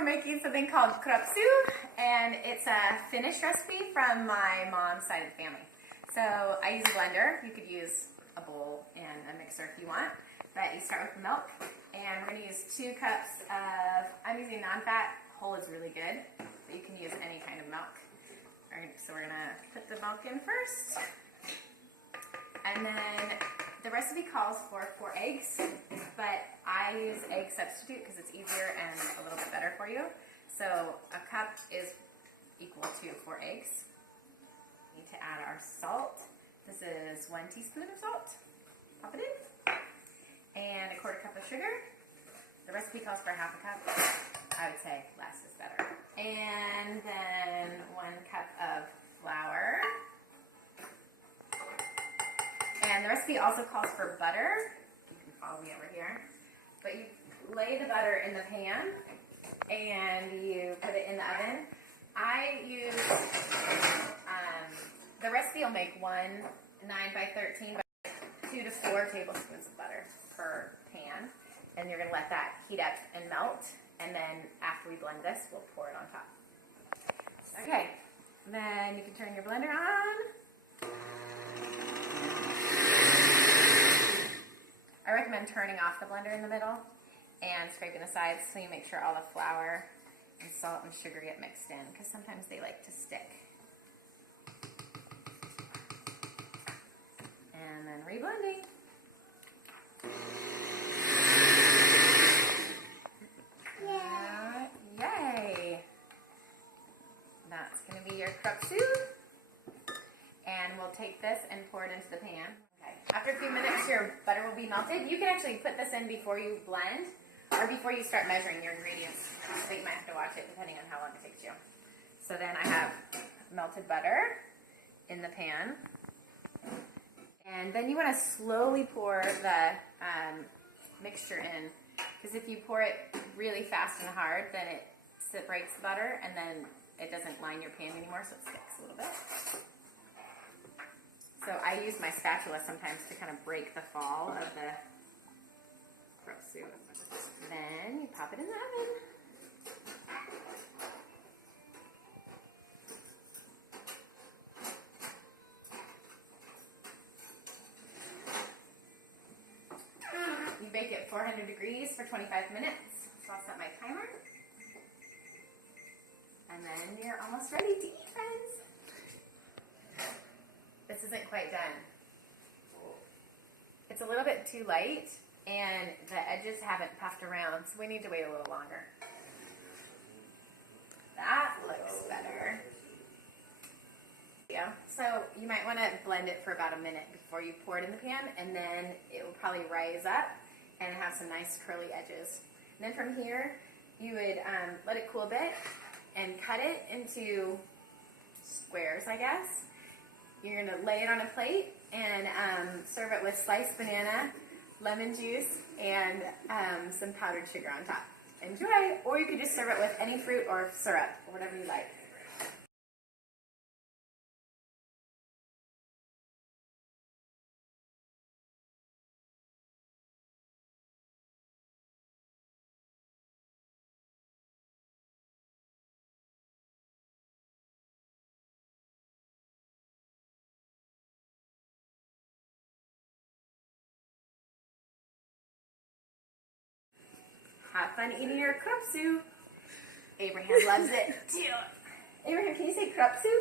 we're making something called Kropsu, and it's a Finnish recipe from my mom's side of the family. So I use a blender. You could use a bowl and a mixer if you want, but you start with the milk, and we're going to use 2 cups of, I'm using non-fat, whole is really good, but you can use any kind of milk. So we're going to put the milk in first, and then the recipe calls for 4 eggs, but I use egg substitute because it's easier and a little bit better for you. So a cup is equal to 4 eggs. We need to add our salt. This is 1 teaspoon of salt. Pop it in. And a 1/4 cup of sugar. The recipe calls for 1/2 cup. I would say less is better. And then 1 cup of flour. And the recipe also calls for butter. You can follow me over here. But you lay the butter in the pan and you put it in the oven. I use, the recipe will make 1 9 by 13, but 2 to 4 tablespoons of butter per pan. And you're going to let that heat up and melt. And then after we blend this, we'll pour it on top. Okay, then you can turn your blender on. I recommend turning off the blender in the middle and scraping the sides so you make sure all the flour and salt and sugar get mixed in, because sometimes they like to stick. And then reblending. Yay! That's going to be your Kropsu. And we'll take this and pour it into the pan. Okay. After a few minutes, your butter will be melted. You can actually put this in before you blend or before you start measuring your ingredients. So you might have to watch it depending on how long it takes you. So then I have melted butter in the pan. And then you want to slowly pour the mixture in, because if you pour it really fast and hard, then it separates the butter and then it doesn't line your pan anymore, so it sticks a little bit. So I use my spatula sometimes to kind of break the fall of the Kropsu. Then you pop it in the oven. You bake it 400 degrees for 25 minutes. So I'll set my timer. And then you're almost ready to eat, friends. This isn't quite done. It's a little bit too light, and the edges haven't puffed around, so we need to wait a little longer. That looks better. Yeah. So you might want to blend it for about a minute before you pour it in the pan, and then it will probably rise up and have some nice curly edges. And then from here, you would let it cool a bit and cut it into squares, I guess. You're going to lay it on a plate and serve it with sliced banana, lemon juice, and some powdered sugar on top. Enjoy! Or you could just serve it with any fruit or syrup, or whatever you like. Have fun eating your Kropsu. Abraham loves it too. Abraham, can you say Kropsu?